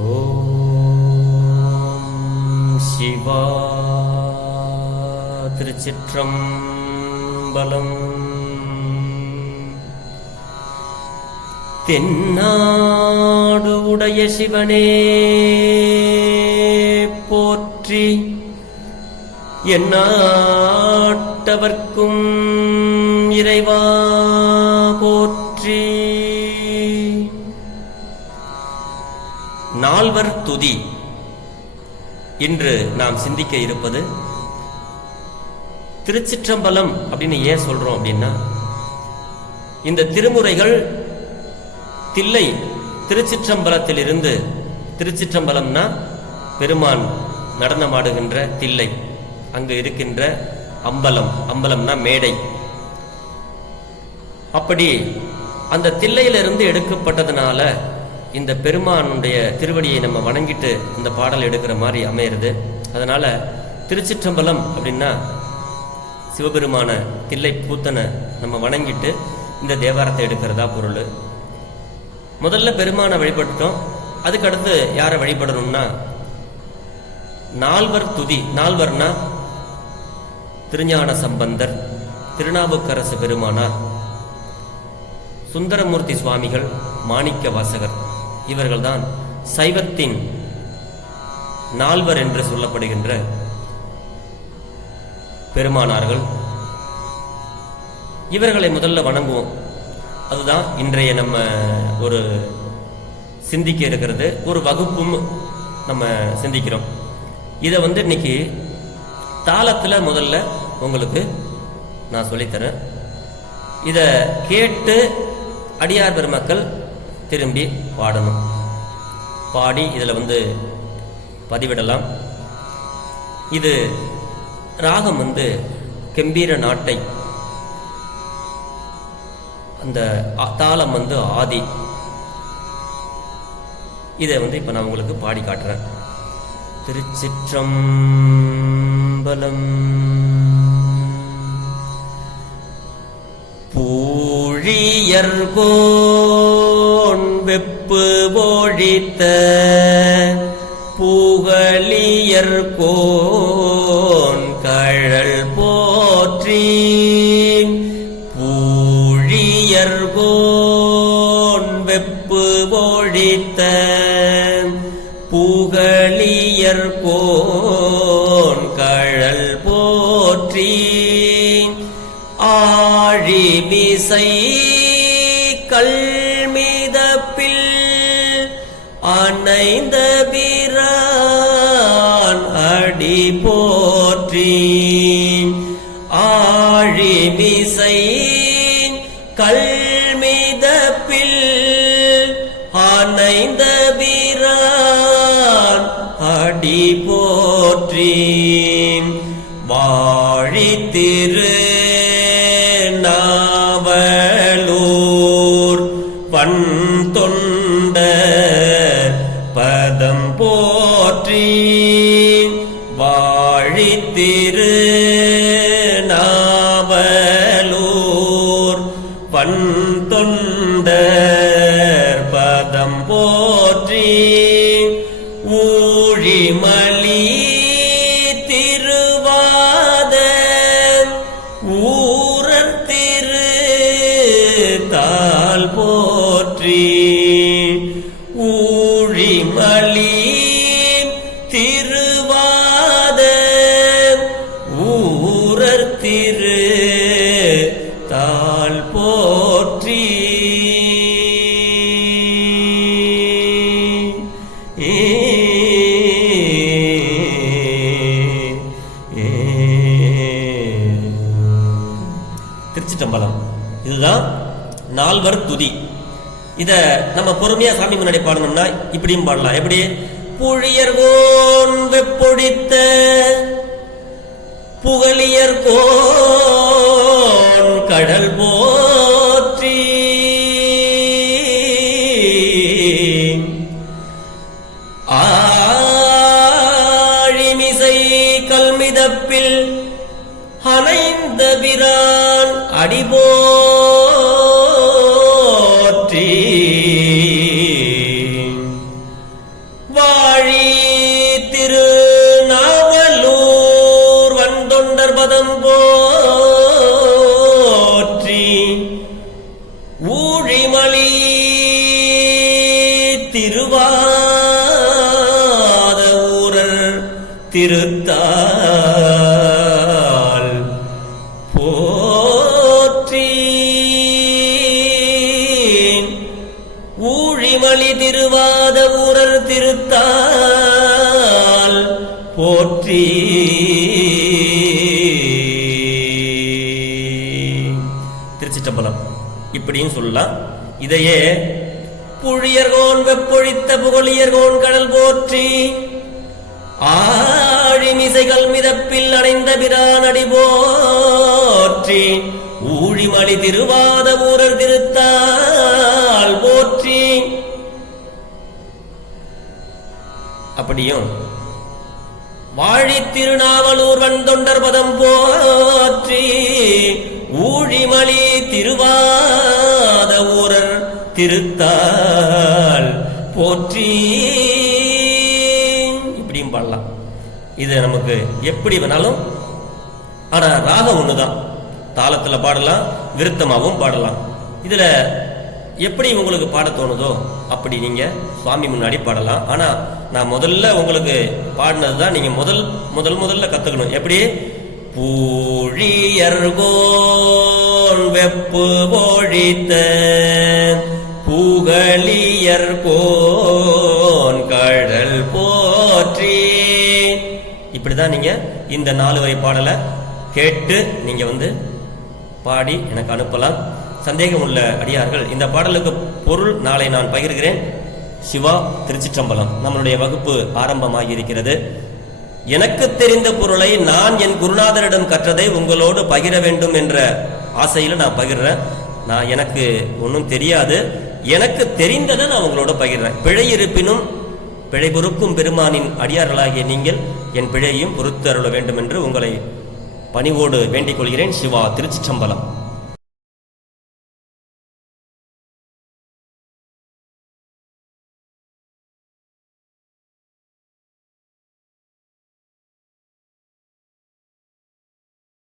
ஓம் சிவா திருச்சிற்றம்பலம். தென்னாடு உடைய சிவனே போற்றி, எந்நாட்டவர்க்கும் இறைவா போற்றி. நால்வர் துதி. இன்று நாம் சிந்திக்க இருப்பது திருச்சிற்றம்பலம் அப்படின்னு ஏன் சொல்றோம் அப்படின்னா, இந்த திருமுறைகள் தில்லை திருச்சிற்றம்பலத்திலிருந்து, திருச்சிற்றம்பலம்னா பெருமான் நடனமாடுகின்ற தில்லை, அங்கு இருக்கின்ற அம்பலம், அம்பலம்னா மேடை. அப்படி அந்த தில்லையிலிருந்து எடுக்கப்பட்டதுனால இந்த பெருமானுடைய திருவடியை நம்ம வணங்கிட்டு இந்த பாடல் எடுக்கிற மாதிரி அமையிறது. அதனால திருச்சிற்றம்பலம் அப்படின்னா சிவபெருமான தில்லை கூத்தனை நம்ம வணங்கிட்டு இந்த தேவாரத்தை எடுக்கிறதா பொருள். முதல்ல பெருமானை வழிபட்டுட்டோம். அதுக்கடுத்து யாரை வழிபடணும்னா நால்வர் துதி. நால்வர்னா திருஞான சம்பந்தர், திருநாவுக்கரசு பெருமானார், சுந்தரமூர்த்தி சுவாமிகள், மாணிக்க வாசகர், இவர்கள்தான் சைவத்தின் நால்வர் என்று சொல்லப்படுகின்ற பெருமானார்கள். இவர்களை முதல்ல வணங்குவோம். அதுதான் இன்றைய நம்ம ஒரு சிந்திக்க இருக்கிறது, ஒரு வகுப்பும் நம்ம சிந்திக்கிறோம். இதை இன்னைக்கு தாளத்தில் முதல்ல உங்களுக்கு நான் சொல்லித்தரேன். இதை கேட்டு அடியார் பெருமக்கள் திரும்பி பாடணும். பாடி இதில் பதிவிடலாம். இது ராகம் கம்பீர நாட்டை, அந்த தாளம் ஆதி. இதை இப்போ நான் உங்களுக்கு பாடி காட்டுறேன். திருச்சிற்றம்பலம். பூழியர்கோன் வெப்பு ஒழித்த புகழியர்கோன் கழல் போற்றி. பூழியர்கோன் வெப்பு ஒழித்த புகழியர்கோன் கழல் போற்றி. ஆழிமிசை கல்மிதப்பில் அணைந்த பிரான் அடி போற்றி. ஆழிமிசை கல்மிதப்பில் அணைந்த பிரான் அடி போற்றி. வாழித்திரு நாவலூர் பண் தொண்ட பதம் போற்றி. வாழித்திரு நாவலூர் பண் தொண்ட பதம் போற்றி. ஊழிமலி திருவாத ஊரர் திரு தாள் போற்றி. ஊழிமலி திருவாத ஊரர் திரு தாள் போற்றி. திருச்சிற்றம்பலம். இதுதான் நால்வர் துதி. இத நம்ம பொறுமையா சாமி முன்னாடி பாடணும்னா இப்படியும் பாடலாம். எப்படி? புழியர்கோன் வெப்பொழித்த புகழியர்கோன் கடல் போற்றி. ஆழிமிசை கல்மிதப்பில் அணைந்த பிரான் அடிபோற்றி. திருவாத ஊரர் திருத்தால் போற்றி ஊழிமலி திருவாத ஊரர் திருத்தால் போற்றி திருச்சிற்றம்பலம் இப்படியும் சொல்லலாம். இதையே புழியர்கோன் வெப்பொழித்த புகழியர்கோன் கடல் போற்றி ஆழிமிசைகள் மிதப்பில் அடைந்த பிரானடி போற்றி ஊழிமலி திருவாத ஊரர் திருத்தால் போற்றி. அப்படியும் வாழி திருநாவலூர் வந்தொண்டர் பதம் போற்றி ஊழிமலி திருவாத ஊரர் திருத்தால் போற்றி. இப்படியும் பாடலாம். இது நமக்கு எப்படி வேணாலும், ஆனா ராகம் ஒண்ணுதான். தாளத்துல பாடலாம், விருத்தமாகவும் பாடலாம். இதுல எப்படி உங்களுக்கு பாட தோணுதோ அப்படி நீங்க சுவாமி முன்னாடி பாடலாம். ஆனா நான் முதல்ல உங்களுக்கு பாடினதுதான் நீங்க முதல்ல கத்துக்கணும். எப்படி? பூழியர்கோன் வெப்பு பொழித்த புகழியர்கோன் கடல் போற்றி. இப்படிதான் நீங்க இந்த 4 வரி பாடலை கேட்டு நீங்க பாடி எனக்கு அனுப்பலாம். சந்தேகம் உள்ள அடியார்கள் இந்த பாடலுக்கு பொருள் நாளை நான் பகிர்கிறேன். சிவா திருச்சிற்றம்பலம். நம்மளுடைய வகுப்பு ஆரம்பமாகி இருக்கிறது. எனக்கு தெரிந்த பொருளை நான் என் குருநாதரிடம் கற்றதை உங்களோடு பகிர வேண்டும் என்ற ஆசையில நான் பகிர்றேன். நான் எனக்கு ஒன்றும் தெரியாது, எனக்கு தெரிந்ததை நான் உங்களோட பகிர்றேன். பிழை இருப்பினும் பிழை பொறுக்கும் பெருமானின் அடியார்களாகிய நீங்கள் என் பிழையையும் பொறுத்து அருள வேண்டும் என்று உங்களை பணிவோடு வேண்டிக் கொள்கிறேன். சிவா திருச்சிற்றம்பலம்.